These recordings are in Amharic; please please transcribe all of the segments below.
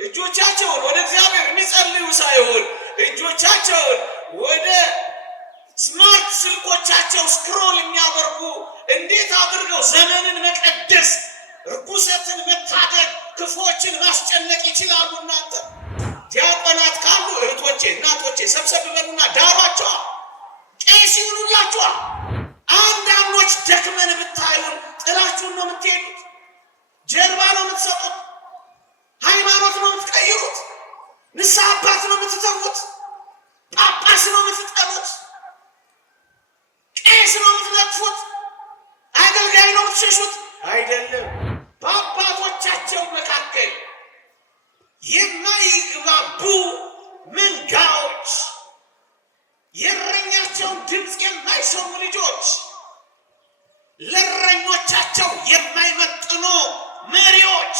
እጆቻቸውን ወደ እግዚአብሔር የሚጸልዩ ሳይሆን እጆቻቸውን ወደ ስማርት ስልኮቻቸው ስክሮል የሚያደርጉ እንዴት አድርገው ዘመንን መቀደስ፣ ርኩሰትን መታደግ፣ ክፉዎችን ማስጨነቅ ይችላሉ? እናንተ ዲያቆናት ካሉ እህቶቼ፣ እናቶቼ ሰብሰብ በሉና ዳሯቸዋ፣ ቄስ ይሁኑላችኋ። አንዳንዶች ደክመን ብታዩን ጥላችሁን ነው የምትሄዱት፣ ጀርባ ነው የምትሰጡት፣ ሃይማኖት ነው የምትቀይሩት፣ ንስሐ አባት ነው የምትተዉት፣ ጳጳስ ነው የምትጠሉት፣ ቄስ ነው የምትነቅፉት፣ አገልጋይ ነው የምትሸሹት። አይደለም። በአባቶቻቸው መካከል የማይግባቡ መንጋዎች፣ የእረኛቸውን ድምፅ የማይሰሙ ልጆች፣ ለእረኞቻቸው የማይመጥኑ መሪዎች፣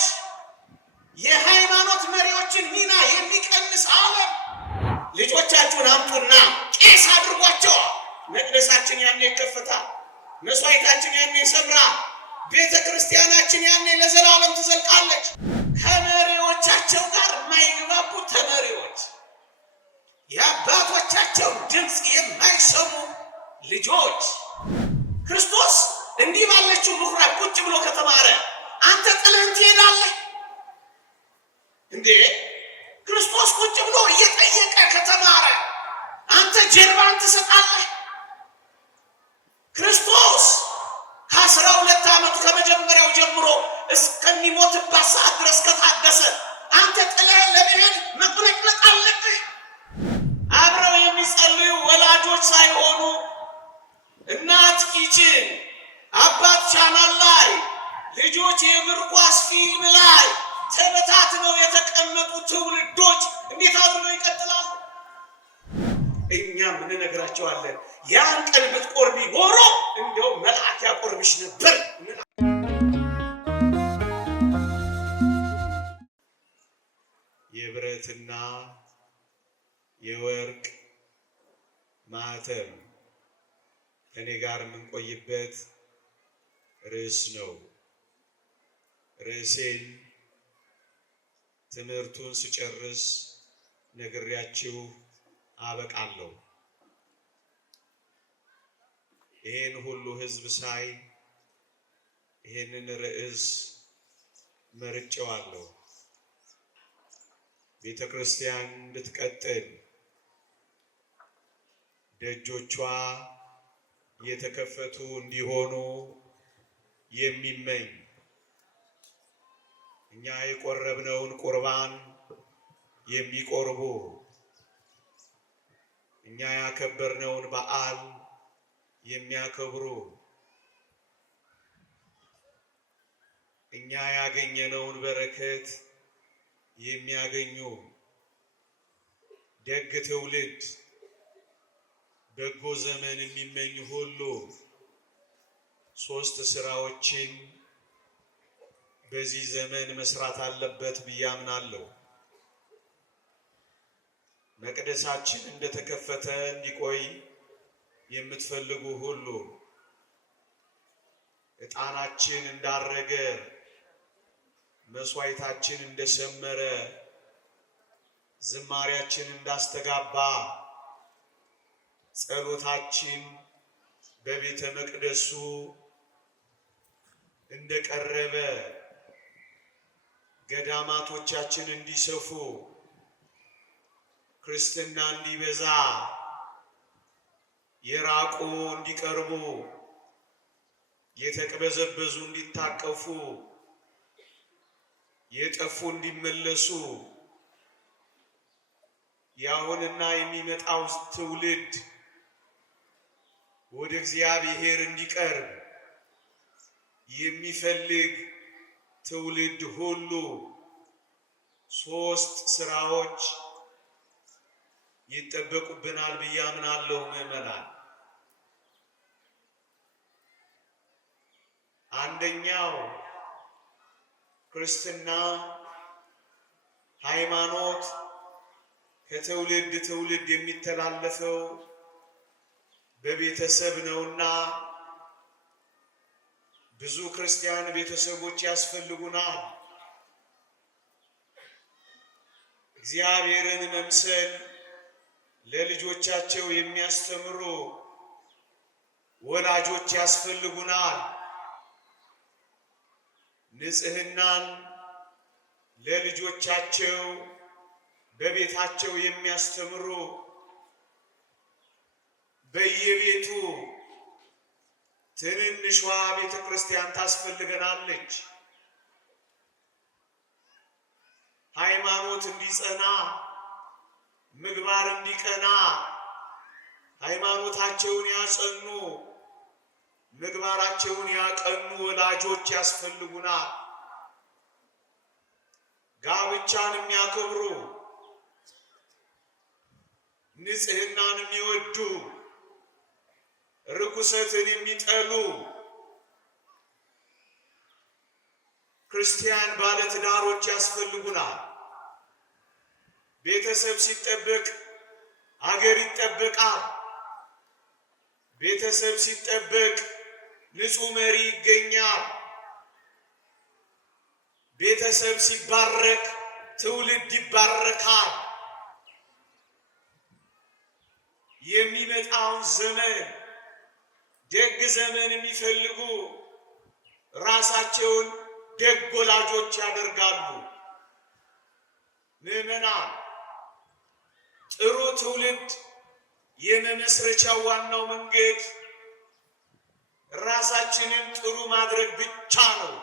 የሃይማኖት መሪዎችን ሚና የሚቀንስ ዓለም። ልጆቻችሁን አምጡና ቄስ አድርጓቸው። መቅደሳችን ያኔ ይከፈታል፣ መስዋዕታችን ያኔ ሰምራ፣ ቤተ ክርስቲያናችን ያኔ ለዘላለም ትዘልቃለች። ከመሪዎቻቸው ጋር የማይግባቡ ተመሪዎች፣ የአባቶቻቸው ድምፅ የማይሰሙ ልጆች። ክርስቶስ እንዲህ ባለችው ምኩራብ ቁጭ ብሎ ከተማረ አንተ ጥለህን ትሄዳለህ እንዴ? ክርስቶስ ቁጭ ብሎ እየጠየቀ ከተማረ አንተ ጀርባን ትሰጣለህ? ክርስቶስ ከ12 ዓመቱ ከመጀመሪያው ጀምሮ እስከሚሞትባት ሰዓት ድረስ ከታገሰ አንተ ጥለህ ለመሄድ መቁነጥነጥ አለብህ? አብረው የሚጸልዩ ወላጆች ሳይሆኑ እናት ኪችን፣ አባት ቻናል ላይ፣ ልጆች የእግር ኳስ ፊልም ላይ ተበታትነው የተቀመጡ ትውልዶች እንዴት አድርገው ይቀጥላሉ? እኛም እንነግራቸዋለን፣ ያን ቀን ብትቆርቢ ኖሮ እንደው መልአክ ያቆርብሽ ነበር። የብረትና የወርቅ ማህተም ከኔ ጋር የምንቆይበት ርዕስ ነው። ርዕሴን ትምህርቱን ስጨርስ ነግሬያችሁ አበቃለሁ። ይህን ሁሉ ህዝብ ሳይ ይህንን ርዕስ መርጬዋለሁ። ቤተ ክርስቲያን እንድትቀጥል ደጆቿ የተከፈቱ እንዲሆኑ የሚመኝ እኛ የቆረብነውን ቁርባን የሚቆርቡ እኛ ያከበርነውን በዓል የሚያከብሩ እኛ ያገኘነውን በረከት የሚያገኙ ደግ ትውልድ በጎ ዘመን የሚመኝ ሁሉ ሶስት ስራዎችን በዚህ ዘመን መስራት አለበት ብዬ አምናለሁ። መቅደሳችን እንደተከፈተ እንዲቆይ የምትፈልጉ ሁሉ፣ ዕጣናችን እንዳረገ፣ መስዋዕታችን እንደሰመረ፣ ዝማሪያችን እንዳስተጋባ፣ ጸሎታችን በቤተ መቅደሱ እንደቀረበ፣ ገዳማቶቻችን እንዲሰፉ፣ ክርስትና እንዲበዛ፣ የራቁ እንዲቀርቡ፣ የተቅበዘበዙ እንዲታቀፉ፣ የጠፉ እንዲመለሱ፣ ያሁንና የሚመጣው ትውልድ ወደ እግዚአብሔር እንዲቀርብ የሚፈልግ ትውልድ ሁሉ ሶስት ስራዎች ይጠበቁብናል ብዬ አምናለሁ። ምዕመናን፣ አንደኛው ክርስትና ሃይማኖት ከትውልድ ትውልድ የሚተላለፈው በቤተሰብ ነውና ብዙ ክርስቲያን ቤተሰቦች ያስፈልጉናል። እግዚአብሔርን መምሰል ለልጆቻቸው የሚያስተምሩ ወላጆች ያስፈልጉናል። ንጽህናን ለልጆቻቸው በቤታቸው የሚያስተምሩ በየቤቱ ትንንሿ ቤተ ክርስቲያን ታስፈልገናለች። ሃይማኖት እንዲጸና፣ ምግባር እንዲቀና፣ ሃይማኖታቸውን ያጸኑ ምግባራቸውን ያቀኑ ወላጆች ያስፈልጉናል። ጋብቻን የሚያከብሩ፣ ንጽህናን የሚወዱ፣ ርኩሰትን የሚጠሉ ክርስቲያን ባለትዳሮች ያስፈልጉናል። ቤተሰብ ሲጠበቅ አገር ይጠበቃል። ቤተሰብ ሲጠበቅ ንጹህ መሪ ይገኛል። ቤተሰብ ሲባረክ ትውልድ ይባረካል። የሚመጣውን ዘመን ደግ ዘመን የሚፈልጉ ራሳቸውን ደግ ወላጆች ያደርጋሉ። ምዕመናን፣ ጥሩ ትውልድ የመመስረቻው ዋናው መንገድ ራሳችንን ጥሩ ማድረግ ብቻ ነው።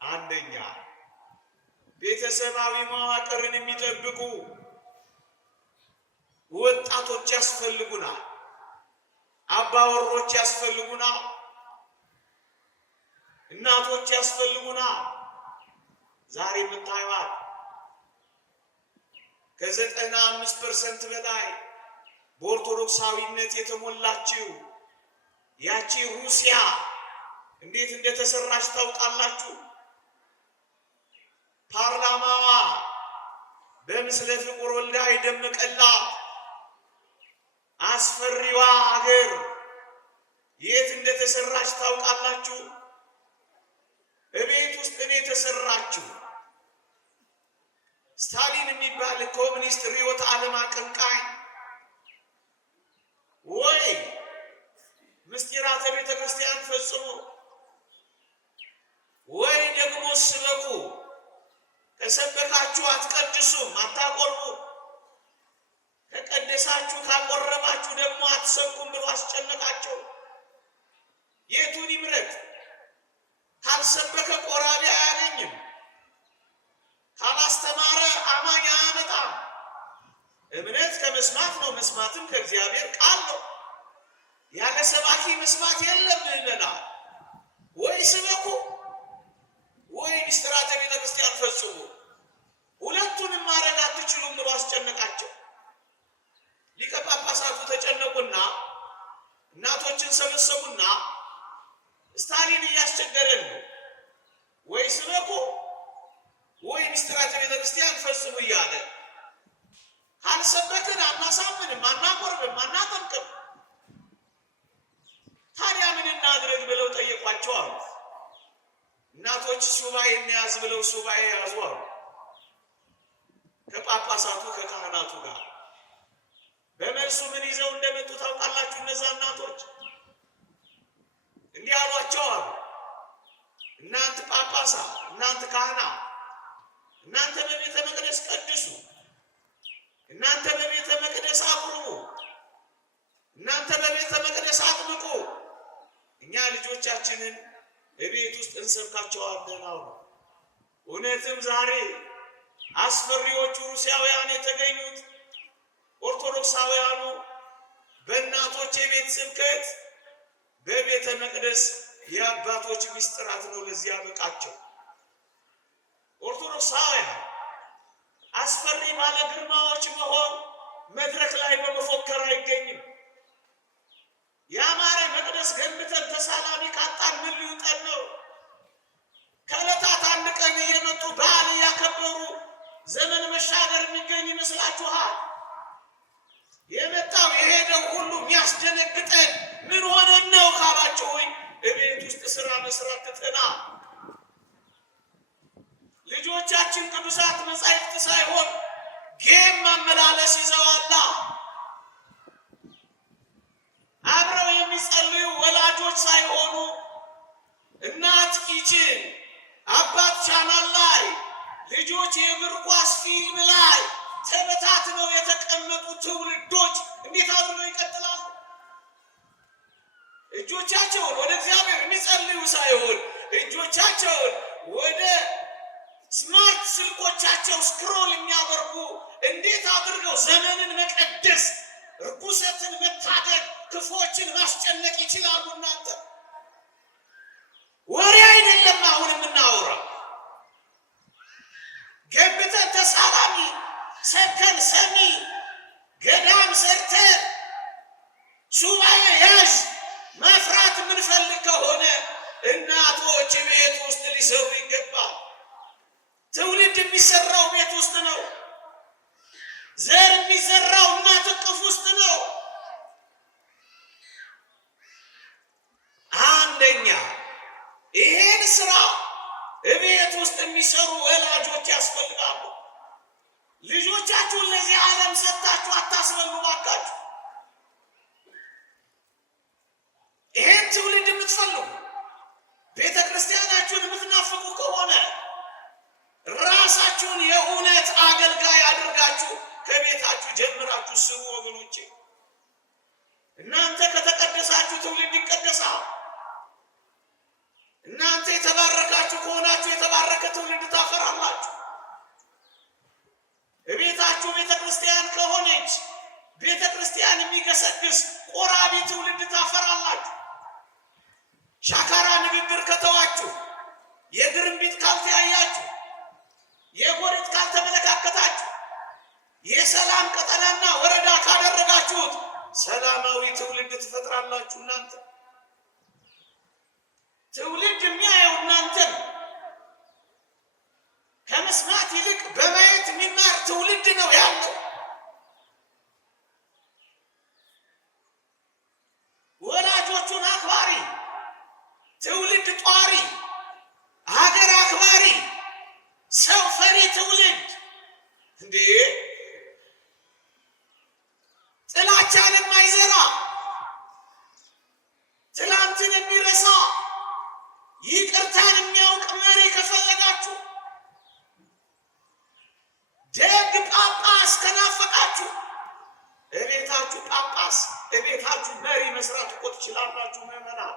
አንደኛ፣ ቤተሰባዊ መዋቅርን የሚጠብቁ ወጣቶች ያስፈልጉናል። አባወሮች ያስፈልጉናል። እናቶች ያስፈልጉናል። ዛሬ የምታዩት ከ95% በላይ በኦርቶዶክሳዊነት የተሞላችው ያቺ ሩሲያ እንዴት እንደተሰራች ታውቃላችሁ? ፓርላማዋ በምስለ ፍቁር ወልዳ የደመቀላት አስፈሪዋ ሀገር የት እንደተሰራች ታውቃላችሁ? እቤት ውስጥ ነው የተሰራችው። ስታሊን የሚባል ኮሙኒስት ርዕዮተ ዓለም አቀንቃኝ ወይ ምስጢራተ ቤተ ክርስቲያን ፈጽሞ ወይ ደግሞ ስበኩ፣ ከሰበካችሁ አትቀድሱም፣ አታቆርቡ፣ ከቀደሳችሁ ካቆረባችሁ ደግሞ አትሰብኩም ብሎ አስጨነቃቸው። የቱን ይምረጥ? ካልሰበከ ቆራቢ አያገኝም፣ ካላስተማረ አማኝ አያመጣም። እምነት ከመስማት ነው፣ መስማትም ከእግዚአብሔር ቃል ነው። ያለ ሰባኪ መስማት የለም። ምዕመናን፣ ወይ ስበኩ ወይ ምስጢራተ ቤተ ክርስቲያን ፈጽሙ። ሁለቱንም ማድረግ አትችሉም ብሎ አስጨነቃቸው። ሊቀ ጳጳሳቱ ተጨነቁና እናቶችን ሰበሰቡና ስታሊን እያስቸገረን ነው፣ ወይ ስበኩ ወይ ምስጢራተ ቤተ ክርስቲያን ፈጽሙ እያለ ካልሰበክን አናሳምንም፣ አናቆርብም፣ አናጠምቅም። ታዲያ ምን እናድርግ ብለው ጠየቋቸው አሉ። እናቶች ሱባኤ እንያዝ ብለው ሱባኤ ያዙ አሉ። ከጳጳሳቱ ከካህናቱ ጋር በመልሱ ምን ይዘው እንደመጡ ታውቃላችሁ? እነዛ እናቶች እንዲህ አሏቸው አሉ። እናንተ ጳጳሳት፣ እናንተ ካህናት፣ እናንተ በቤተ መቅደስ ቀድሱ፣ እናንተ በቤተ መቅደስ አቁርቡ፣ እናንተ በቤተ መቅደስ አጥምቁ፣ እኛ ልጆቻችንን በቤት ውስጥ እንሰብካቸዋለን አሉ። እውነትም ዛሬ አስፈሪዎቹ ሩሲያውያን የተገኙት ኦርቶዶክሳውያኑ በእናቶች የቤት ስብከት በቤተ መቅደስ የአባቶች ምስጢራት ነው ለዚህ ያበቃቸው። ኦርቶዶክሳውያን አስፈሪ ባለ ግርማዎች መሆን መድረክ ላይ በመፎከር አይገኝም። ያማረ መቅደስ ገንብተን ተሳላሚ ካጣን ምን ሊውጠን ነው? ከዕለታት አንድ ቀን እየመጡ በዓል እያከበሩ ዘመን መሻገር የሚገኝ ይመስላችኋል? የመጣው የሄደው ሁሉ የሚያስደነግጠን ምን ሆነን ነው ካላችሁ፣ ወይ እቤት ውስጥ ስራ መስራት ትተናል። ልጆቻችን ቅዱስ ቅዱሳት መጻሕፍት ሳይሆን ጌም ማመላለስ ይዘዋላ። አብረው የሚጸልዩ ወላጆች ሳይሆኑ እናት ኪችን፣ አባት ቻናል ላይ፣ ልጆች የእግር ኳስ ፊልም ላይ ተበታትነው የተቀመጡ ትውልዶች እንዴት አድርገው ይቀጥላሉ? እጆቻቸውን ወደ እግዚአብሔር የሚጸልዩ ሳይሆን እጆቻቸውን ወደ ስማርት ስልኮቻቸው ስክሮል የሚያደርጉ እንዴት አድርገው ዘመንን መቀደስ፣ ርኩሰትን መታደግ፣ ክፉዎችን ማስጨነቅ ይችላሉ? እናንተ ወሬ አይደለም አሁን የምናወራው። ገብተን ተሳላሚ፣ ሰከን ሰሚ፣ ገዳም ሰርተን ሱባኤ ያዥ መፍራት የምንፈልግ ከሆነ እናቶች ቤት ውስጥ ሊሰሩ ይገባል። ትውልድ የሚሰራው ቤት ውስጥ ነው። ዘር የሚዘራው እናት እቅፍ ውስጥ ነው። አንደኛ ይሄን ስራ እቤት ውስጥ የሚሰሩ ወላጆች ያስፈልጋሉ። ልጆቻችሁን ለዚህ ዓለም ሰጥታችሁ አታስበሉ ባካችሁ። ይሄን ትውልድ የምትፈልጉ ቤተ ክርስቲያናችሁን የምትናፍቁ ከሆነ ራሳችሁን የእውነት አገልጋይ አድርጋችሁ ከቤታችሁ ጀምራችሁ ስሩ ወገኖቼ። እናንተ ከተቀደሳችሁ ትውልድ ይቀደሳል። እናንተ የተባረካችሁ ከሆናችሁ የተባረከ ትውልድ ታፈራላችሁ። ቤታችሁ ቤተ ክርስቲያን ከሆነች ቤተ ክርስቲያን የሚገሰግስ ቆራቢ ትውልድ ታፈራላችሁ። ሻካራ ንግግር ከተዋችሁ፣ የግርምቢት ካልተያያችሁ፣ የጎሪጥ ካልተመለካከታችሁ፣ የሰላም ቀጠናና ወረዳ ካደረጋችሁት ሰላማዊ ትውልድ ትፈጥራላችሁ። እናንተ ትውልድ የሚያየው እናንተን ከመስማት ይልቅ በማየት የሚማር ትውልድ ነው ያለው። ወላጆቹን አክባሪ ትውልድ፣ ጧሪ ሀገር አክባሪ ሰው ፈሪ ትውልድ እንዴ! ጥላቻን የማይዘራ ትላንትን የሚረሳ ይቅርታን የሚያውቅ መሪ ከፈለጋችሁ፣ ደግ ጳጳስ ከናፈቃችሁ እቤታችሁ ጳጳስ እቤታችሁ መሪ መስራት እኮ ትችላላችሁ። ምዕመናን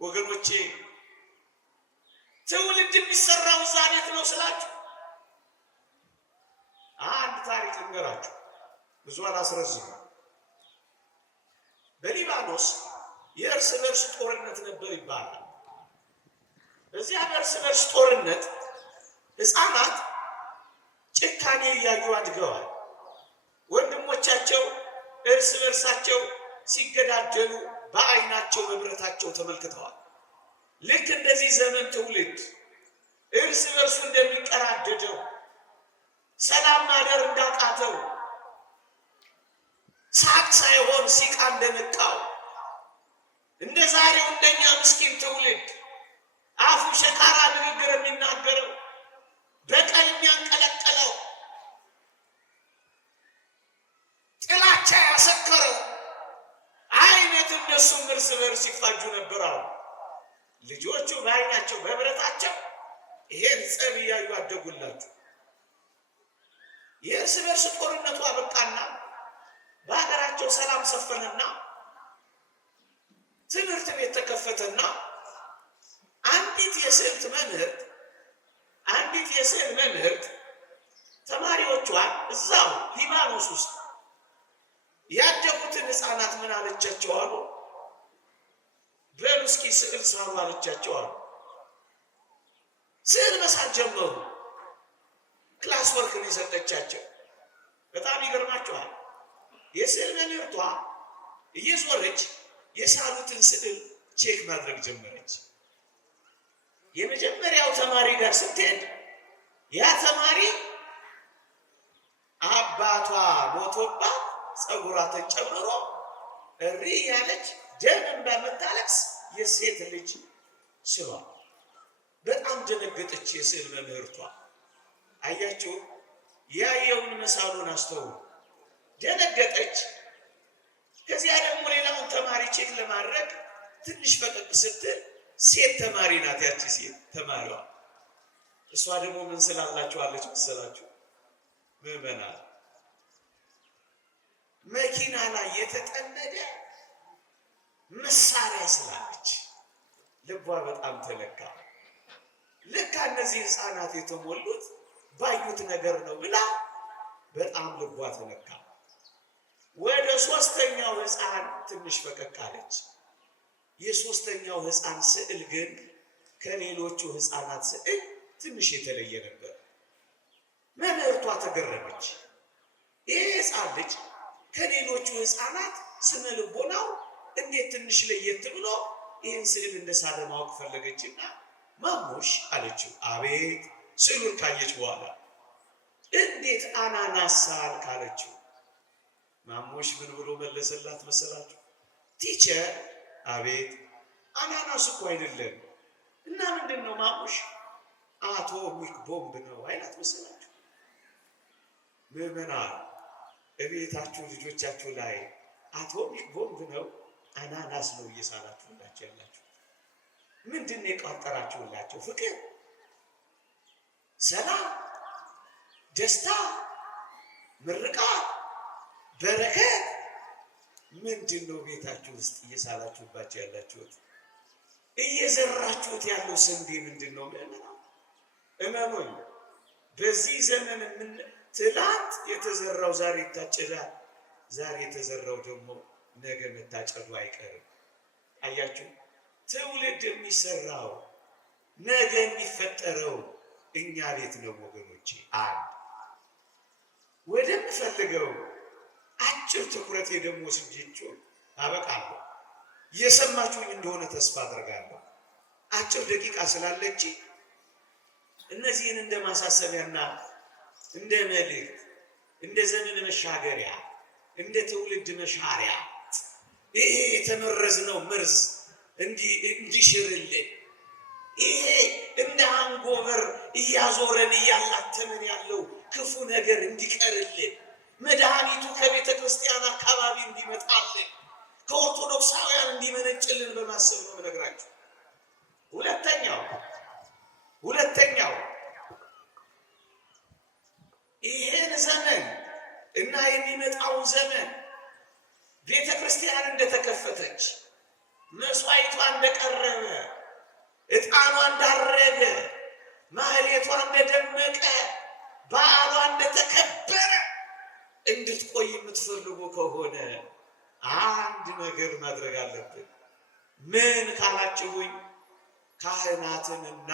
ወገኖቼ፣ ትውልድ የሚሰራው እዛ ቤት ነው ስላችሁ አንድ ታሪክ ልንገራችሁ፣ ብዙ አላስረዝም። በሊባኖስ የእርስ በርስ ጦርነት ነበር ይባላል። በዚያ በእርስ በርስ ጦርነት ሕፃናት ጭካኔ እያዩ አድገዋል። ወንድሞቻቸው እርስ በርሳቸው ሲገዳደሉ በዓይናቸው በብረታቸው ተመልክተዋል። ልክ እንደዚህ ዘመን ትውልድ እርስ በርሱ እንደሚቀራደደው፣ ሰላም ማደር እንዳቃተው፣ ሳቅ ሳይሆን ሲቃ እንደነቃው፣ እንደ ዛሬው እንደኛ ምስኪን ትውልድ አፉ ሸካራ ንግግር የሚናገረው፣ በቀል የሚያንቀለቀለው፣ ጥላቻ ያሰከረው አይነት እነሱም እርስ በርስ ይፋጁ ነበር አሉ። ልጆቹ በዓይናቸው በብረታቸው ይሄን ጸብ እያዩ አደጉላችሁ። የእርስ በርስ ጦርነቱ አበቃና በሀገራቸው ሰላም ሰፈነና ትምህርት ቤት ተከፈተና አንዲት የስዕል መምህርት ተማሪዎቿን እዛው ሊባኖስ ውስጥ ያደጉትን ሕፃናት ምን አለቻቸው አሉ? በሉ እስኪ ስዕል ሳሉ አለቻቸው አሉ። ስዕል መሳል ጀመሩ። ክላስ ወርክን የሰጠቻቸው በጣም ይገርማቸዋል። የስዕል መምህርቷ እየዞረች የሳሉትን ስዕል ቼክ ማድረግ ጀመረች። የመጀመሪያው ተማሪ ጋር ስትሄድ ያ ተማሪ አባቷ ሞቶባት ጸጉሯ ተጨምሮ እሪ ያለች ደም በመታለቅስ የሴት ልጅ ስሏል። በጣም ደነገጠች። የስዕል መምህርቷ አያችሁ፣ ያየውን መሳሉን አስተውሉ። ደነገጠች። ከዚያ ደግሞ ሌላውን ተማሪ ቼክ ለማድረግ ትንሽ ፈቀቅ ስትል ሴት ተማሪ ናት። ያቺ ሴት ተማሪዋ እሷ ደግሞ ምን ስላላችኋለች መሰላችሁ? ምዕመናን መኪና ላይ የተጠመደ መሳሪያ ስላለች ልቧ በጣም ተለካ። ልካ እነዚህ ሕፃናት የተሞሉት ባዩት ነገር ነው ብላ በጣም ልቧ ተነካ። ወደ ሶስተኛው ሕፃን ትንሽ ፈቀቅ አለች። የሶስተኛው ሕፃን ስዕል ግን ከሌሎቹ ሕፃናት ስዕል ትንሽ የተለየ ነበር። መምህርቷ ተገረመች። ይህ ሕፃን ልጅ ከሌሎቹ ሕፃናት ስነ ልቦናው እንዴት ትንሽ ለየት ብሎ ይህን ስዕል እንደሳለ ማወቅ ፈለገችና ማሙሽ አለችው። አቤት። ስዕሉን ካየች በኋላ እንዴት አናናስ ሳልክ አለችው። ማሙሽ ምን ብሎ መለሰላት መሰላችሁ? ቲቸር። አቤት። አናናስ እኮ አይደለም። እና ምንድን ነው ማሙሽ? አቶሚክ ቦምብ ነው አይላት መሰላችሁ? ምዕመናን እቤታችሁ ልጆቻችሁ ላይ አቶሚክ ቦምብ ነው አናናስ ነው እየሳላችሁላቸው ያላችሁ? ምንድን ነው የቋጠራችሁላቸው? ፍቅር፣ ሰላም፣ ደስታ፣ ምርቃት፣ በረከት ምንድን ነው ቤታችሁ ውስጥ እየሳላችሁባቸው ያላችሁት? እየዘራችሁት ያለው ስንዴ ምንድን ነው? እመኑኝ በዚህ ዘመን ትላንት የተዘራው ዛሬ ይታጨዳል። ዛሬ የተዘራው ደግሞ ነገ መታጨዱ አይቀርም። አያችሁ፣ ትውልድ የሚሰራው ነገ የሚፈጠረው እኛ ቤት ነው ወገኖቼ። አንድ ወደምፈልገው አጭር ትኩረት ደግሞ ስንጂቹ አበቃለሁ። እየሰማችሁኝ እንደሆነ ተስፋ አድርጋለሁ። አጭር ደቂቃ ስላለች እነዚህን እንደ ማሳሰቢያና እንደ መልእክት፣ እንደ ዘመን መሻገሪያ፣ እንደ ትውልድ መሻሪያ ይሄ የተመረዝነው መርዝ እንዲሽርልን፣ ይሄ እንደ አንጎበር እያዞረን እያላተመን ያለው ክፉ ነገር እንዲቀርልን፣ መድኃኒቱ ከቤተ ክርስቲያን አካባቢ እንዲመጣልን፣ ከኦርቶዶክሳውያን እንዲመነጭልን በማሰብ ነው የምነግራችሁ። ሁለተኛው ይሄን ዘመን እና የሚመጣውን ዘመን ቤተ ክርስቲያን እንደተከፈተች፣ መስዋዕቷ እንደቀረበ፣ ዕጣኗ እንዳረገ፣ ማህሌቷ እንደደመቀ፣ በዓሏ እንደተከበረ እንድትቆይ የምትፈልጉ ከሆነ አንድ ነገር ማድረግ አለብን። ምን ካላችሁኝ፣ ካህናትንና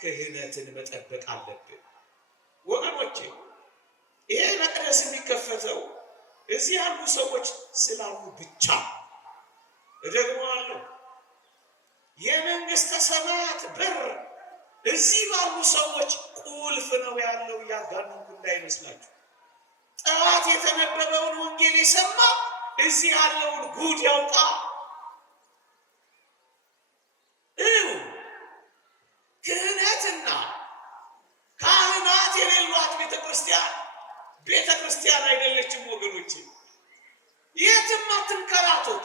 ክህነትን መጠበቅ አለብን ወገኖቼ። ይሄ መቅደስ የሚከፈተው እዚህ ያሉ ሰዎች ስላሉ ብቻ። እደግመዋለሁ፣ የመንግስተ ሰማያት በር እዚህ ባሉ ሰዎች ቁልፍ ነው ያለው። ያጋነንኩ እንዳይመስላችሁ። ጠዋት የተነበበውን ወንጌል የሰማ እዚህ ያለውን ጉድ ያውጣ። ክህነትና ካህናት የሌሏት ቤተ ክርስቲያን አይደለችም ወገኖቼ። የትም አትንከራተቱ።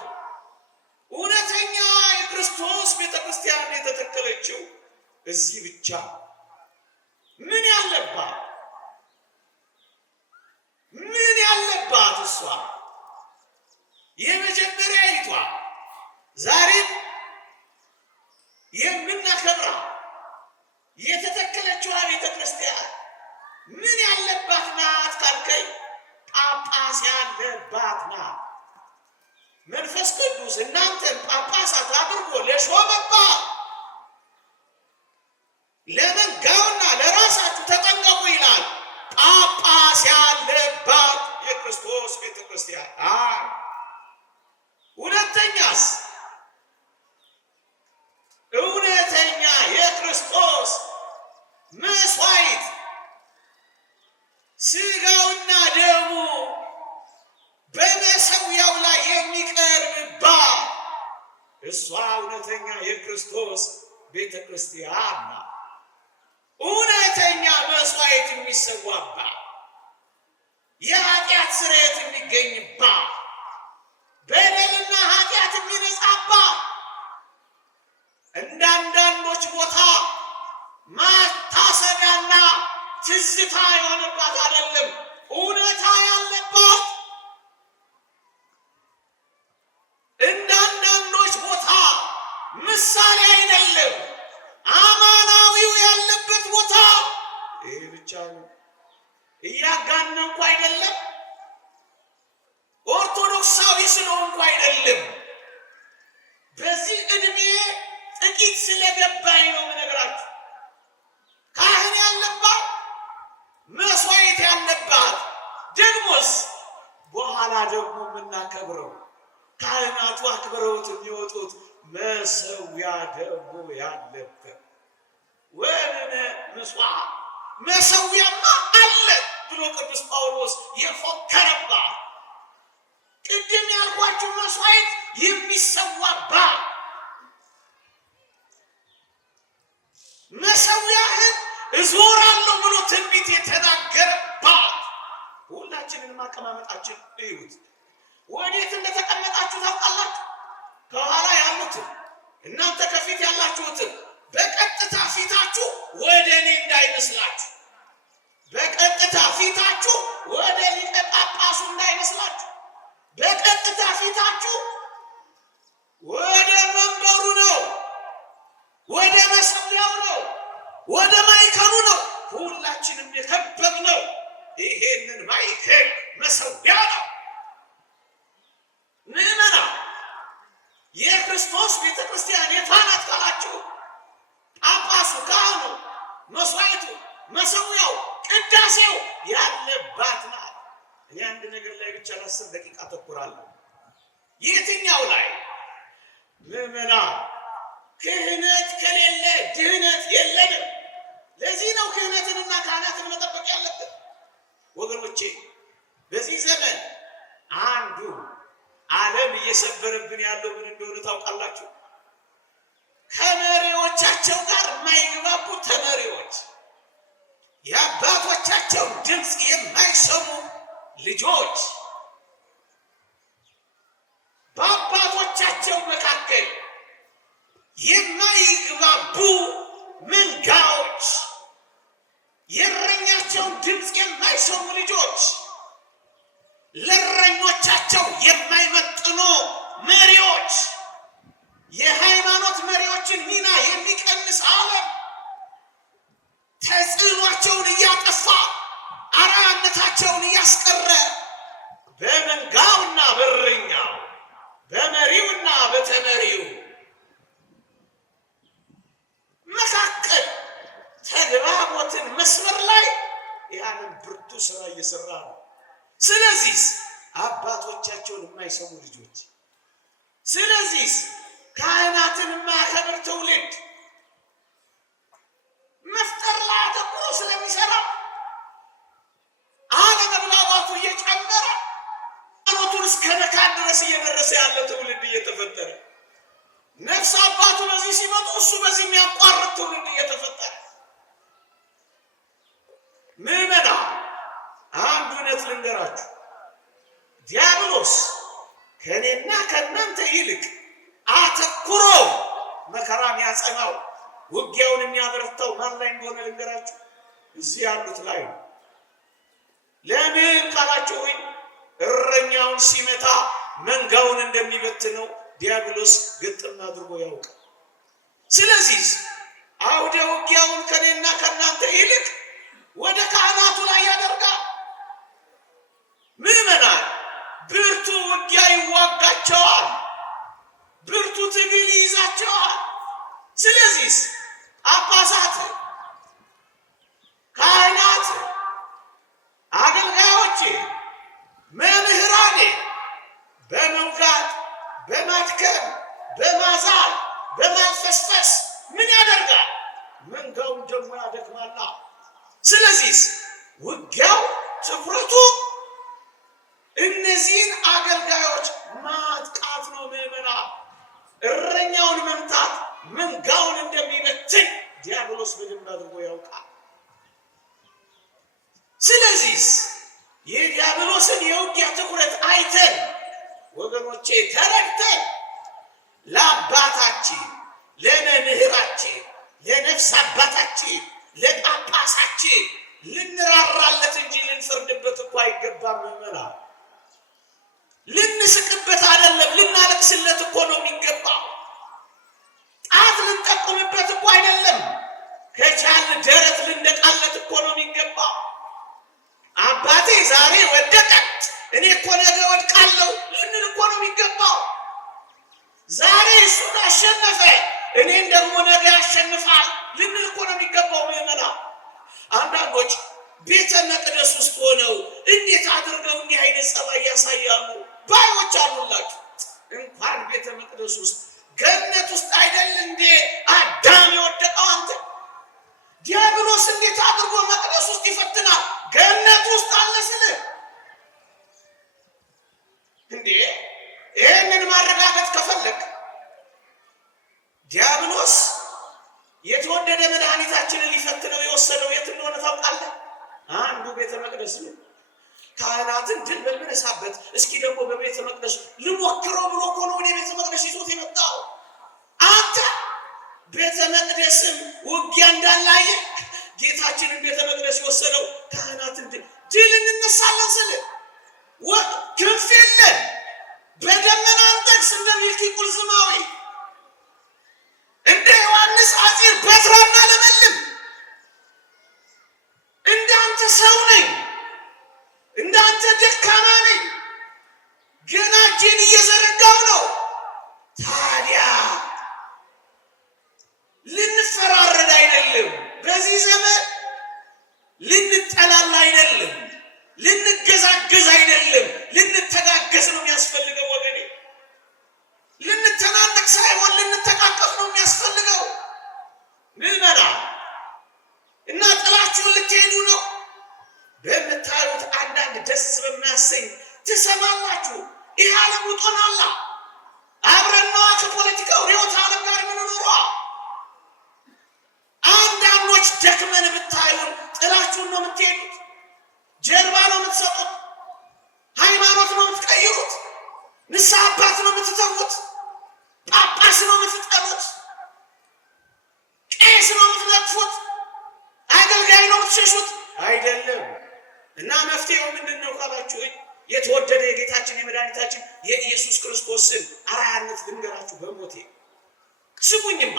እውነተኛ የክርስቶስ ቤተ ክርስቲያን የተተከለችው እዚህ ብቻ። ምን ያለባት እሷ የመጀመሪያይቷ ዛሬም የምናከብራ የተተከለችዋ ቤተ ክርስቲያን ምን ያለባት ናት ካልከኝ፣ ጳጳስ ያለባት ናት። መንፈስ ቅዱስ እናንተን ጳጳሳት አድርጎ ለሾመባት ለመንጋውና ለራሳችሁ ተጠንቀቁ ይላል። ጳጳስ ያለባት የክርስቶስ ቤተ ክርስቲያን። ሁለተኛስ እውነተኛ የክርስቶስ መስዋዕት ስጋውና ደሙ በመሰዊያው ላይ የሚቀርብባት እሷ እውነተኛ የክርስቶስ ቤተ ክርስቲያን እውነተኛ መስዋዕት የሚሰዋባት የኃጢአት ስርየት የሚገኝባት በደልና ኃጢአት የሚነጻባት እንደ አንዳንዶች ቦታ ማታሰቢያና ትዝታ የሆነባት አይደለም፣ እውነታ ያለባት። እንደ አንዳንዶች ቦታ ምሳሌ አይደለም፣ አማናዊው ያለበት ቦታ ይሄ ብቻ ነው። እያጋነንኩ አይደለም፣ ኦርቶዶክሳዊ ስለሆንኩ አይደለም። በዚህ ዕድሜ ጥቂት ስለገባኝ ነው የምነግራችሁ። ካህን ያለባት መስዋዕት ያለባት ደግሞስ በኋላ ደግሞ የምናከብረው ካህናቱ አክብረውት የሚወጡት መሰዊያ ደግሞ ያለበት ወምን ምስዋዕ መሰዊያማ አለ ብሎ ቅዱስ ጳውሎስ የፎከረባት ቅድም ያልኳችሁ መስዋዕት የሚሰዋባት መሰዊያህን እዞራለሁ ብሎ ትንቢት የተናገረባት። ሁላችንን አቀማመጣችን እዩት። ወዴት እንደተቀመጣችሁ ታውቃላችሁ? ከኋላ ያሉትን እናንተ ከፊት ያላችሁትን በቀጥታ ፊታችሁ ወደ እኔ እንዳይመስላችሁ፣ በቀጥታ ፊታችሁ ወደ ሊቀ ጳጳሱ እንዳይመስላችሁ፣ በቀጥታ ፊታችሁ ወደ መንበሩ ነው፣ ወደ መሰዊያው ነው፣ ወደ ማዕከሉ ነው። ሁላችንም የከበብነው ይሄንን ማዕከል መሰዊያ ነው። ምዕመና የክርስቶስ ቤተ ክርስቲያን የታናት ካላችሁ ጳጳሱ፣ ካህኑ፣ መስዋዕቱ፣ መሰዊያው፣ ቅዳሴው ያለባት ናት። እኔ አንድ ነገር ላይ ብቻ ለ10 ደቂቃ አተኩራለሁ። የትኛው ላይ? ምዕመና ክህነት ከሌለ ድህነት የለንም። ለዚህ ነው ክህነትንና ካህናትን መጠበቅ ያለብን። ወገኖቼ በዚህ ዘመን አንዱ ዓለም እየሰበረብን ያለው ምን እንደሆነ ታውቃላችሁ? ከመሪዎቻቸው ጋር የማይግባቡ ተመሪዎች፣ የአባቶቻቸው ድምፅ የማይሰሙ ልጆች፣ በአባቶቻቸው መካከል የማይግባቡ መንጋዎች፣ የእረኛቸውን ድምፅ የማይሰሙ ልጆች፣ ለእረኞቻቸው የማይመጥኑ መሪዎች፣ የሃይማኖት መሪዎችን ሚና የሚቀንስ ዓለም ተጽዕኗቸውን እያጠፋ አርአያነታቸውን እያስቀረ በመንጋውና በእረኛው በመሪውና በተመሪው መካከል ተግባቦትን መስመር ላይ ያንን ብርቱ ስራ እየሰራ ነው። ስለዚህ አባቶቻቸውን የማይሰሙ ልጆች፣ ስለዚህ ካህናትን የማያከብር ትውልድ መፍጠር ላይ አተኩሮ ስለሚሰራ አለመግባባቱ እየጨመረ ሃይማኖቱን እስከ መካድ ድረስ እየደረሰ ያለ ትውልድ እየተፈጠረ፣ ነፍስ አባቱ በዚህ ሲመጡ እሱ በዚህ የሚያቋርጥ ትውልድ እየተፈጠረ። ምዕመና አንድ እውነት ልንገራችሁ፣ ዲያብሎስ ከእኔና ከእናንተ ይልቅ አተኩሮ መከራ የሚያጸናው ውጊያውን የሚያበረታው ማን ላይ እንደሆነ ልንገራችሁ፣ እዚህ ያሉት ላይ ነው። ለምን ካላችሁኝ እረኛውን ሲመታ መንጋውን እንደሚበትነው ዲያብሎስ ግጥም አድርጎ ያውቃል። ስለዚህ አውደ ውጊያውን ከኔና ከእናንተ ይልቅ ወደ ካህናቱ ላይ ያደርጋል። ምዕመናን ብርቱ ውጊያ ይዋጋቸዋል፣ ብርቱ ትግል ይይዛቸዋል። ስለዚህ ጳጳሳት፣ ካህናት፣ አገልጋዮች፣ መምህራን በመውጋት በማድከም በማዛል በማልፈስፈስ ምን ያደርጋል? መንጋውን ደግሞ ያደክማላ። ስለዚህ ውጊያው ትኩረቱ እነዚህን አገልጋዮች ማጥቃት ነው። ምዕመና እረኛውን መምታት መንጋውን እንደሚበ ዲያብሎስ ምንም አድርጎ ያውቃል? ስለዚህ የዲያብሎስን የውጊያ ትኩረት አይተን ወገኖቼ ተረድተን ለአባታችን ለመምህራችን ለነፍስ አባታችን ለጳጳሳችን ልንራራለት እንጂ ልንፈርድበት እኮ አይገባም። ምዕመናን ልንስቅበት አይደለም፣ ልናለቅስለት እኮ ነው የሚገባው። ጣት ልንጠቁምበት እኮ አይደለም፣ ከቻልን ደረት ልንደቃለት እኮ ነው የሚገባው። አባቴ ዛሬ ወደቀ፣ እኔ እኮ ነገ ወድቃለሁ ልንል እኮ ነው የሚገባው። ዛሬ እሱ አሸነፈ፣ እኔን ደግሞ ነገ ያሸንፋል ልንል እኮ ነው የሚገባው። ምዕመናን አንዳንዶች ቤተ መቅደስ ውስጥ ሆነው እንዴት አድርገው እንዲህ አይነት ጸባይ ያሳያሉ ባዮች አሉላችሁ። እንኳን ቤተ መቅደስ ውስጥ ገነት ውስጥ አይደል እንዴ አዳም የወደቀው? አንተ ዲያብሎስ እንዴት አድርጎ መቅደስ ውስጥ ይፈትናል? ገነት ውስጥ አለ ስልህ እንዴ። ይህንን ማረጋገጥ ከፈለግ ዲያብሎስ የተወደደ መድኃኒታችንን ሊፈትነው የወሰደው የት እንደሆነ ታውቃለህ? አንዱ ቤተ መቅደስ ነው። ካህናትን ድል በሚነሳበት እስኪ ደግሞ በቤተ መቅደስ ልሞክረው ብሎ እኮ ነው ወደ ቤተ መቅደስ ይዞት የመጣው። አንተ ቤተ መቅደስም ውጊያ እንዳላየ ጌታችንን ቤተ መቅደስ የወሰደው ካህናትን ድል እንነሳለን ስልህ ክንፍ የለን በደመና አንጠቅስ እንደ ሚልኪ ቁልዝማዊ እንደ ዮሐንስ አፂር በትራና ለመልም እንዳንተ ሰው ነኝ፣ እንዳንተ ደካማ ነኝ፣ ገና እጄን እየዘረጋው ነው። ታዲያ ልንፈራረድ አይደለም፣ በዚህ ዘመን ልንጠላላ አይደለም፣ ልንገዛገዝ አይደለም፣ ልንተጋገዝ ነው የሚያስፈልገው ወገኔ። ልንተናነቅ ሳይሆን ልንተቃቀፍ ነው የሚያስፈልገው። ምዕመናን እና ጥላችሁን ልትሄዱ ነው? በምታዩት አንዳንድ ደስ በሚያሰኝ ትሰማላችሁ። ይህ ዓለም ውጦናላ። አብረናዋ ከፖለቲካው ርዕዮተ ዓለም ጋር የምንኖሯ አንዳንዶች ደክመን ብታዩን ጥላችሁን ነው የምትሄዱት። ጀርባ ነው የምትሰጡት። ሃይማኖት ነው የምትቀይሩት። ንስሐ አባት ነው የምትተዉት። ጳጳስ ነው የምትጠሉት። ቄስ ነው የምትነቅፉት። አገልጋይ ነው የምትሸሹት። አይደለም። እና መፍትሄው ምንድን ነው ካላችሁ የተወደደ የጌታችን የመድኃኒታችን የኢየሱስ ክርስቶስን አርአያነት ልንገራችሁ በሞቴ ስሙኝማ።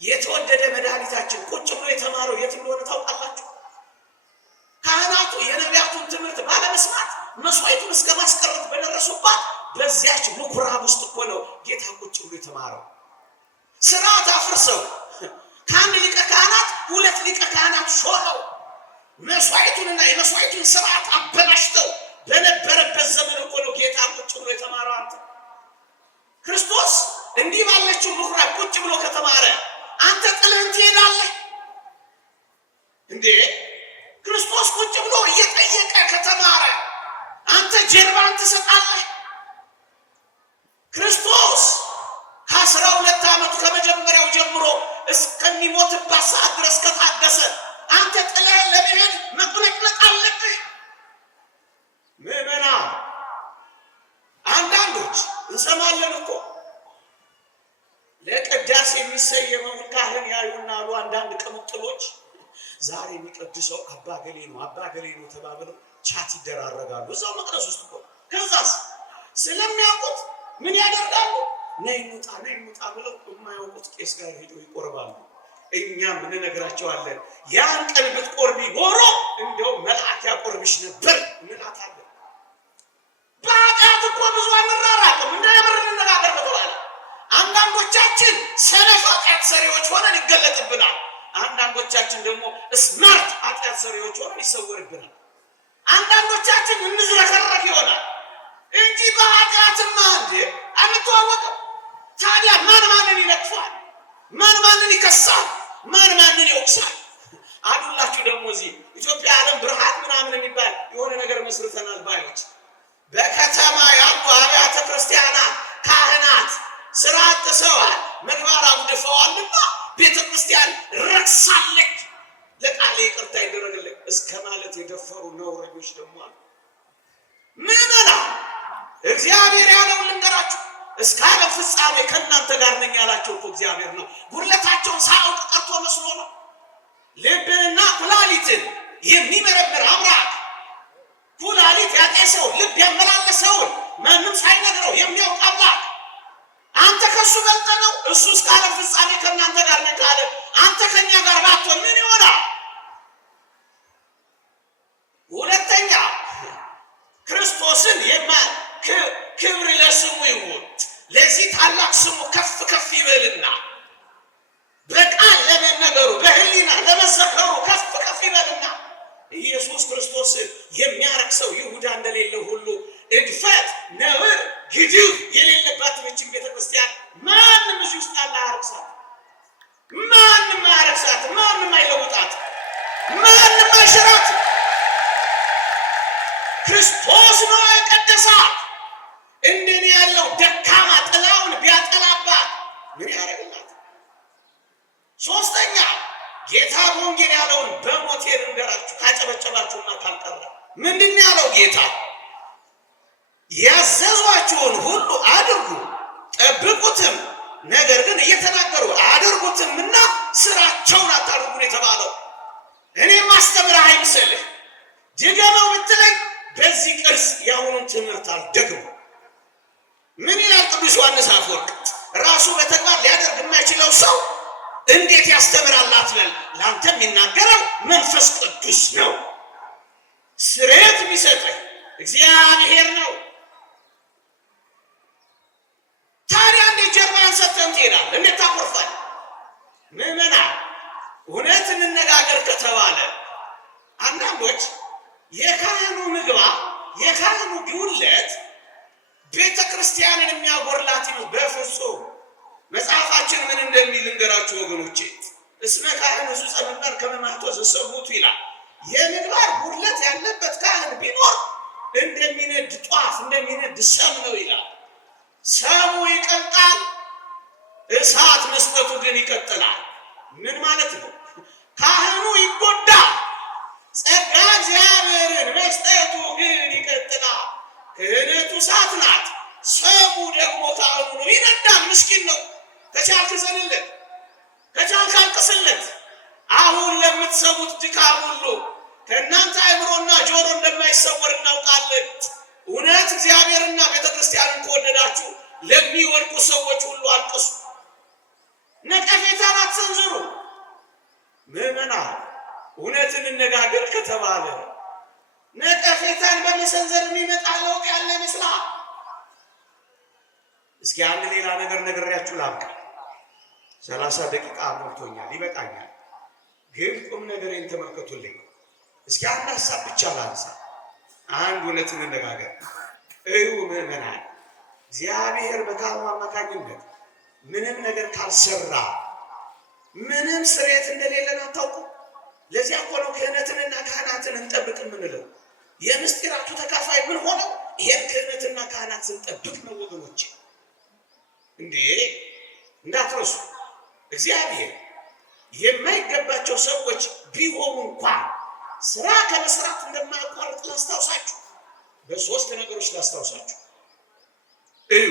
የተወደደ መድኃኒታችን ቁጭ ብሎ የተማረው የት እንደሆነ ታውቃላችሁ? ካህናቱ የነቢያቱን ትምህርት ባለመስማት መስዋዕቱን እስከ ማስቀረት በደረሱባት በዚያች ምኩራብ ውስጥ እኮ ነው ጌታ ቁጭ ብሎ የተማረው። ስርዓት አፍርሰው ከአንድ ሊቀ ካህናት ሁለት ሊቀ ካህናት ሾመው መስዋዕቱንና የመስዋዕቱን ስርዓት አበላሽተው በነበረበት ዘመን እኮ ነው ጌታ ቁጭ ብሎ የተማረው። አንተ ክርስቶስ እንዲህ ባለችው ምኩራብ ቁጭ ብሎ ከተማረ አንተ ጥለህን ትሄዳለህ እንዴ? ክርስቶስ ቁጭ ብሎ እየጠየቀ ከተማረ አንተ ጀርባን ትሰጣለህ? ክርስቶስ ከ12 ዓመቱ ከመጀመሪያው ጀምሮ እስከሚሞትባት ሰዓት ድረስ ከታገሰ አንተ ጥለህ ለመሄድ መቁለቅለቅ አለብህ? ምዕመናን አንዳንዶች እንሰማለን እኮ ለቅዳሴ የሚሰየመውን ካህን ያዩና አሉ አንዳንድ ቅምጥሎች ዛሬ የሚቀድሰው አባ ገሌ ነው አባ ገሌ ነው ተባብለው ቻት ይደራረጋሉ እዛው መቅደስ ውስጥ እኮ። ከዛስ ስለሚያውቁት ምን ያደርጋሉ? ነይ እንውጣ ብለው የማያውቁት ቄስ ጋር ሄደው ይቆርባሉ። እኛም እንነግራቸዋለን ያን ቀን ብትቆርቢ ኖሮ እንደው መልአክ ያቆርብሽ ነበር እንላታለን። በኃጢአት እኮ ብዙ አንራራቅም። እንደ የምር እንነጋገር በተባለ አንዳንዶቻችን ሰነፍ ኃጢአት ሰሪዎች ሆነን ይገለጥብናል። አንዳንዶቻችን ደግሞ ስማርት ኃጢአት ሰሪዎች ሆነን ይሰወርብናል። አንዳንዶቻችን እንዝረከረክ ይሆናል እንጂ በኃጢአትማ እንዴ አንተዋወቅም። ታዲያ ማን ማንን ይነቅፋል? ማን ማንን ይከሳል? ማን ማንን ይወቅሳል? አሉላችሁ ደግሞ እዚህ ኢትዮጵያ ዓለም ብርሃን ምናምን የሚባል የሆነ ነገር መስርተናል ባዮች በከተማ ያሉ አብያተ ክርስቲያናት ካህናት ስርዓት ጥሰዋል፣ ምግባር አጉድፈዋልና ቤተክርስቲያን ረክሳለች፣ ለቃሌ ይቅርታ ይደረግልኝ እስከ ማለት የደፈሩ ነውረኞች ደግሞ አሉ። ምንና እግዚአብሔር ያለውን ልንገራችሁ፣ እስከ ዓለም ፍጻሜ ከእናንተ ጋር ነኝ ያላቸው እኮ እግዚአብሔር ነው። ጉድለታቸውን ሳያውቅ ቀርቶ መስሎ ነው። ልብንና ኩላሊትን የሚመረምር አምላክ ኩላሊት ያጤሰው ልብ ያመላለሰውን ማንም ሳይነግረው የሚያውቅ አምላክ አንተ ከሱ በልጠ ነው። እሱ እስከ ዓለም ፍጻሜ ከእናንተ ጋር ነኝ ካለ አንተ ከኛ ጋር ባትሆን ምን ይሆናል? ሁለተኛ ክርስቶስን ክብር ለስሙ ይሁን። ለዚህ ታላቅ ስሙ ከፍ ከፍ ይበልና በቃል ለመነገሩ በህሊና ለመዘከሩ ከፍ ከፍ ይበልና ኢየሱስ ክርስቶስን የሚያረክሰው ይሁዳ እንደሌለው ሁሉ እድፈት፣ ነውር፣ ግድብ የሌለባት ብቻን ቤተክርስቲያን ማንም እዚህ ውስጥ ያለ አያረክሳት፣ ማንም አያረክሳት፣ ማንም አይለውጣት፣ ማንም አይሽራት። ክርስቶስ ነው የቀደሳት። እንደኔ ያለው ደካማ ጥላውን ቢያጠላባት ምን ያደርግላት? ሶስተኛ ጌታ ወንጌል ያለውን በሞቴ ልንገራችሁ ካጨበጨባችሁና ካልቀረ ምንድን ያለው ጌታ? ያዘዟችሁን ሁሉ አድርጉ ጠብቁትም፣ ነገር ግን እየተናገሩ አድርጉትምና ስራቸውን አታድርጉን የተባለው። እኔም ማስተምርህ አይምሰልህ ድገመው ብትለኝ በዚህ ቅርጽ የአሁኑን ትምህርት አልደግሞ። ምን ይላል ቅዱስ ዮሐንስ አፈወርቅ? ራሱ በተግባር ሊያደርግ የማይችለው ሰው እንዴት ያስተምራል አትበል። ለአንተ የሚናገረው መንፈስ ቅዱስ ነው። ስርየት የሚሰጥህ እግዚአብሔር ነው። ታዲያ እንዴት ጀርባህን ሰጥተህ ትሄዳለህ? እንዴት ታኮርፋለህ? ምዕመናን እውነት እንነጋገር ከተባለ አንዳንዶች የካህኑ ምግባር የካህኑ ጉድለት ቤተ ክርስቲያንን የሚያጎርላት ነው። በፍጹም መጽሐፋችን ምን እንደሚል ልንገራችሁ ወገኖቼ። እስመ ካህን ሱጸ ምግባር ከመ ማኅቶት ዘሰሙቱ ይላል። የምግባር ጉድለት ያለበት ካህን ቢኖር እንደሚነድ ጧፍ እንደሚነድ ሰም ነው ይላል። ሰሙ ይቀልጣል፣ እሳት መስጠቱ ግን ይቀጥላል። ምን ማለት ነው? ካህኑ ይጎዳል፣ ጸጋ እግዚአብሔርን መስጠቱ ግን ይቀጥላል። ክህነቱ እሳት ናት፣ ሰሙ ደግሞ ካህኑ ነው። ይነዳል፣ ምስኪን ነው። ከቻልክ ዘንለት፣ ከቻልክ አልቅስለት። አሁን ለምትሰሙት ድካም ሁሉ ከእናንተ አእምሮና ጆሮ እንደማይሰወር እናውቃለን። እውነት እግዚአብሔርና ቤተክርስቲያንን ከወደዳችሁ ለሚወድቁ ሰዎች ሁሉ አልቅሱ፣ ነቀፌታን አትሰንዝሩ። ምዕመናን እውነት እንነጋገር ከተባለ ነቀፌታን በመሰንዘር የሚመጣ ለውጥ ያለ ይመስላል? እስኪ አንድ ሌላ ነገር ነግሬያችሁ ላብቃ። 30 ደቂቃ ሞልቶኛል፣ ይበቃኛል። ግን ቁም ነገሬን ተመልከቱልኝ። እስኪ አንድ ሀሳብ ብቻ ላንሳ። አንድ እውነት እንነጋገር። እዩ ምዕመናን፣ እግዚአብሔር በካህኑ አማካኝነት ምንም ነገር ካልሰራ ምንም ስርየት እንደሌለን አታውቁ? ለዚያ እኮ ነው ክህነትንና ካህናትን እንጠብቅ የምንለው። የምስጢራቱ ተካፋይ ምን ሆነው ይሄን ክህነትና ካህናት ስንጠብቅ ነው ወገኖቼ። እንዴ እንዳትረሱ፣ እግዚአብሔር የማይገባቸው ሰዎች ቢሆኑ እንኳን ስራ ከመስራት እንደማያቋርጥ ላስታውሳችሁ። በሶስት ነገሮች ላስታውሳችሁ። እዩ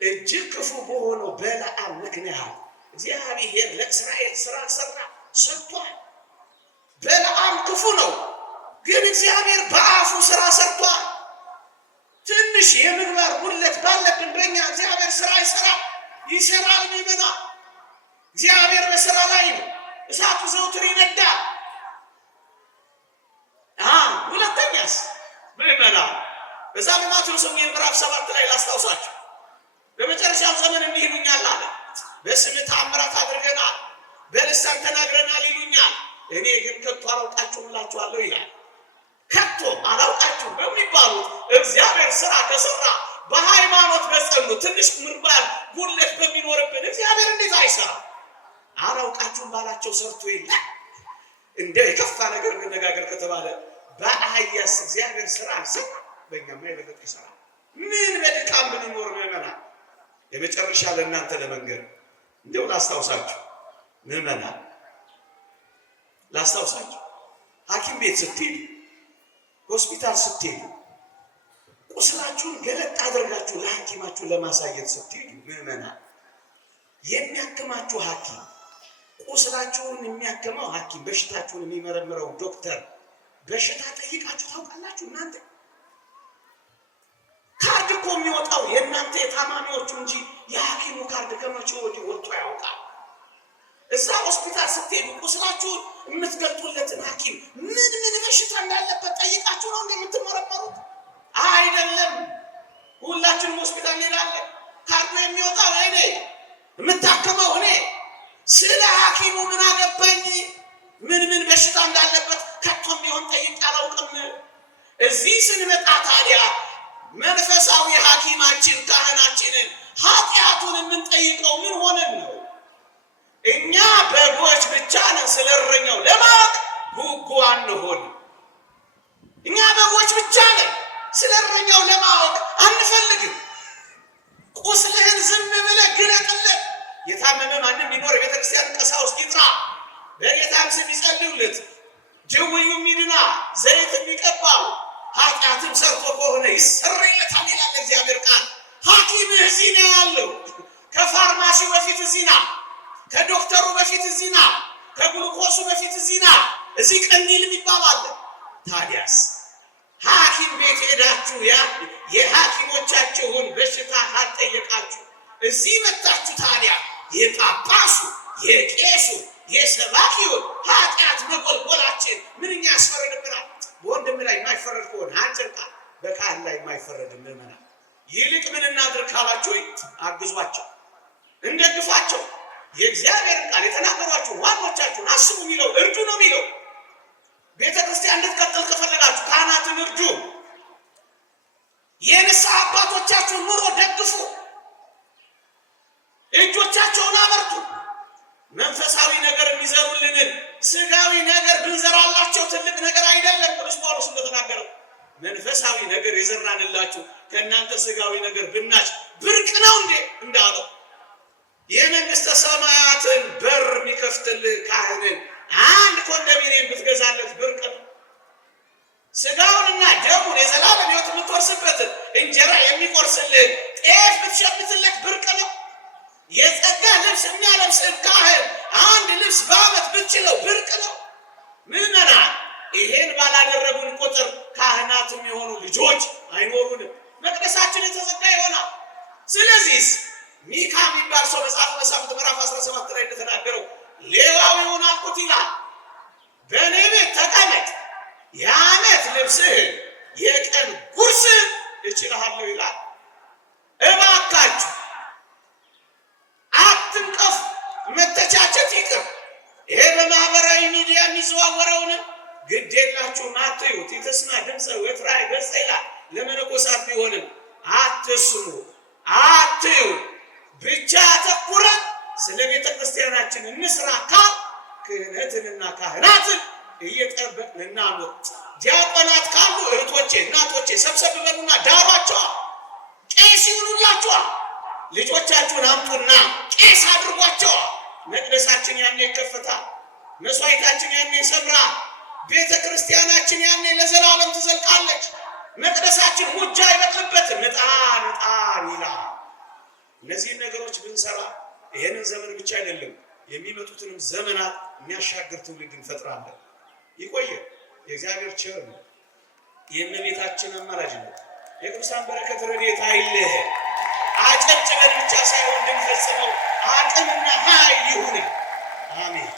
እጅግ ክፉ በሆነው በለዓም ምክንያት እግዚአብሔር ለእስራኤል ስራ ሰራ ሰጥቷል። በለዓም ክፉ ነው፣ ግን እግዚአብሔር በአፉ ስራ ሰርቷል። ትንሽ የምግባር ጉድለት ባለብን በእኛ እግዚአብሔር ስራ ይሰራል። ሚመና እግዚአብሔር በስራ ላይ ነው። እሳቱ ዘውትር ይነዳል። ሁለተኛስ ምዕመና በዛ በማቴዎስ ወንጌል ምዕራፍ 7 ላይ ላስታውሳችሁ። በመጨረሻው ዘመን እንዲህ ይሉኛል አለ፣ በስምህ ተአምራት አድርገናል፣ በልሳን ተናግረናል ይሉኛል፣ እኔ ግን ከቶ አላውቃችሁም እላችኋለሁ ይላል። ከቶ አላውቃችሁም በሚባሉት እግዚአብሔር ስራ ከሰራ በሃይማኖት በጸኑ ትንሽ ምርባል ጉድለት በሚኖርብን እግዚአብሔር እንዴት አይሰራ? አላውቃችሁም ባላቸው ሰርቶ የለ። እንደ የከፋ ነገር መነጋገር ከተባለ በአህያስ እግዚአብሔር ስራ አልሰራ፣ በእኛማ የበለጠ ይሰራል። ምን በድካም ብንኖር ምዕመናን፣ የመጨረሻ ለእናንተ ለመንገር እንደው ላስታውሳችሁ። ምዕመናን ላስታውሳችሁ፣ ሐኪም ቤት ስትሄዱ፣ ሆስፒታል ስትሄዱ ቁስላችሁን ገለጥ አድርጋችሁ ለሐኪማችሁ ለማሳየት ስትሄዱ ምዕመናን የሚያክማችሁ ሐኪም፣ ቁስላችሁን የሚያክመው ሐኪም፣ በሽታችሁን የሚመረምረው ዶክተር በሽታ ጠይቃችሁ ታውቃላችሁ? እናንተ ካርድ እኮ የሚወጣው የእናንተ የታማሚዎቹ እንጂ የሐኪሙ ካርድ ከመቼ ወዲህ ወጥቶ ያውቃል? እዛ ሆስፒታል ስትሄዱ ቁስላችሁን የምትገልጡለትን ሐኪም ምን በሽታ እንዳለበት ጠይቃችሁ ነው እንደምትመረመሩት? አይደለም። ሁላችንም ሆስፒታል እንሄዳለን። ካርዱ የሚወጣው እኔ፣ የምታከመው እኔ። ስለ ሐኪሙ ምን አገባኝ? ምን በሽታ እንዳለበት ከቶም ቢሆን ጠይቄ አላውቅም። እዚህ ስንመጣ ታዲያ መንፈሳዊ ሐኪማችን ካህናችንን ኃጢአቱን የምንጠይቀው ምን ሆነን ነው? እኛ በጎች ብቻ ነን። ስለ እረኛው ለማወቅ ጉጉ አንሆን። እኛ በጎች ብቻ ነን። ስለ እረኛው ለማወቅ አንፈልግም። ቁስልህን ዝም ብለህ ግለጥለት። የታመመ ማንም ቢኖር የቤተክርስቲያን ቀሳውስት ይጥራ፣ በጌታም ስም ይጸልዩለት። ጅውዩም ይድና፣ ዘይትም ይቀባው፣ ኃጢአትም ሰርቶ ከሆነ ይሰረይለታል ይላል እግዚአብሔር ቃል። ሐኪምህ እዚህ ነው ያለው። ከፋርማሲው በፊት እዚህ ና፣ ከዶክተሩ በፊት እዚህ ና፣ ከግሉኮሱ በፊት እዚህ ና። እዚህ ቀኒል ይባላል። ታዲያስ ሐኪም ቤት ሄዳችሁ የሐኪሞቻችሁን በሽታ ካልጠየቃችሁ እዚህ መጣችሁ ታዲያ የጳጳሱ የቄሱ የሰባኪውን ኃጢአት መጎልጎላችን ምንኛ ያስፈረድብናል። በወንድም ላይ የማይፈረድ ከሆነ አንጭንቃ በካህን ላይ የማይፈረድ ምዕመናን። ይልቅ ምን እናድርግ ካላችሁ አግዟቸው፣ እንደግፋቸው። የእግዚአብሔር ቃል የተናገሯችሁ ዋኖቻችሁን አስቡ የሚለው እርዱ ነው የሚለው። ቤተ ክርስቲያን እንድትቀጥል ከፈለጋችሁ ካህናትን እርዱ። የንስሐ አባቶቻችሁን ኑሮ ደግፉ። እጆቻቸውን አበርቱ። መንፈሳዊ ነገር የሚዘሩልንን ስጋዊ ነገር ብንዘራላቸው ትልቅ ነገር አይደለም። ቅዱስ ጳውሎስ እንደተናገረው መንፈሳዊ ነገር የዘራንላችሁ ከእናንተ ስጋዊ ነገር ብናጭ ብርቅ ነው እንዴ እንዳለው የመንግስተ ሰማያትን በር የሚከፍትልህ ካህንን አንድ ኮንዶሚኒየም ብትገዛለት ብርቅ ነው። ስጋውንና ደሙን የዘላለም ሕይወት የምትወርስበትን እንጀራ የሚቆርስልን ጤፍ ብትሸምትለት ብርቅ ነው። የጸጋ ልብስ የሚያለብስን ካህን አንድ ልብስ በዓመት ብትችለው ብርቅ ነው። ምዕመናን ይሄን ባላደረጉን ቁጥር ካህናት የሚሆኑ ልጆች አይኖሩንም። መቅደሳችን የተዘጋ ይሆናል። ስለዚህ ሚካ የሚባል ሰው መጽሐፈ መሳፍንት ምዕራፍ 17 ላይ እንደተናገረው ሌዋዊውን አልኩት ይላል፣ በእኔ ቤት ተቀመጥ፣ የዓመት ልብስህን የቀን ጉርስህን እችልሃለሁ ይላል። እባካችሁ አትንቀፉ፣ መተቻቸት ይቅር። ይሄ በማህበራዊ ሚዲያ የሚዘዋወረውን ግድ የላችሁም፣ አትዩት። የተስማ ድምፀ ወፍራይ ገጽ ይላል። ለመነኮሳት ቢሆንም አትስሙ፣ አትዩ። ብቻ አተኩረን ስለ ቤተ ክርስቲያናችን እንስራ ካል ክህነትንና ካህናትን እየጠበቅን እናኑር። ዲያቆናት ካሉ እህቶቼ እናቶቼ ሰብሰብ በሉና ዳሯቸዋል። ቄስ ይሁኑላችኋል። ልጆቻችሁን አምጡና ቄስ አድርጓቸዋል። መቅደሳችን ያኔ ይከፈታል። መስዋዕታችን ያኔ ይሰምራል። ቤተ ክርስቲያናችን ያኔ ለዘላለም ትዘልቃለች። መቅደሳችን ሙጃ አይበቅልበትም፣ ዕጣን ዕጣን ይላል። እነዚህን ነገሮች ብንሰራ ይሄንን ዘመን ብቻ አይደለም የሚመጡትንም ዘመናት የሚያሻግር ትውልድ እንፈጥራለን። ይቆየ። የእግዚአብሔር ቸር ነው። የእመቤታችን አማላጅነት የቅዱሳን በረከት ረድኤት አይለህ። አጨብጭበን ብቻ ሳይሆን እንድንፈጽመው አቅምና ኃይል ይሁን። አሜን።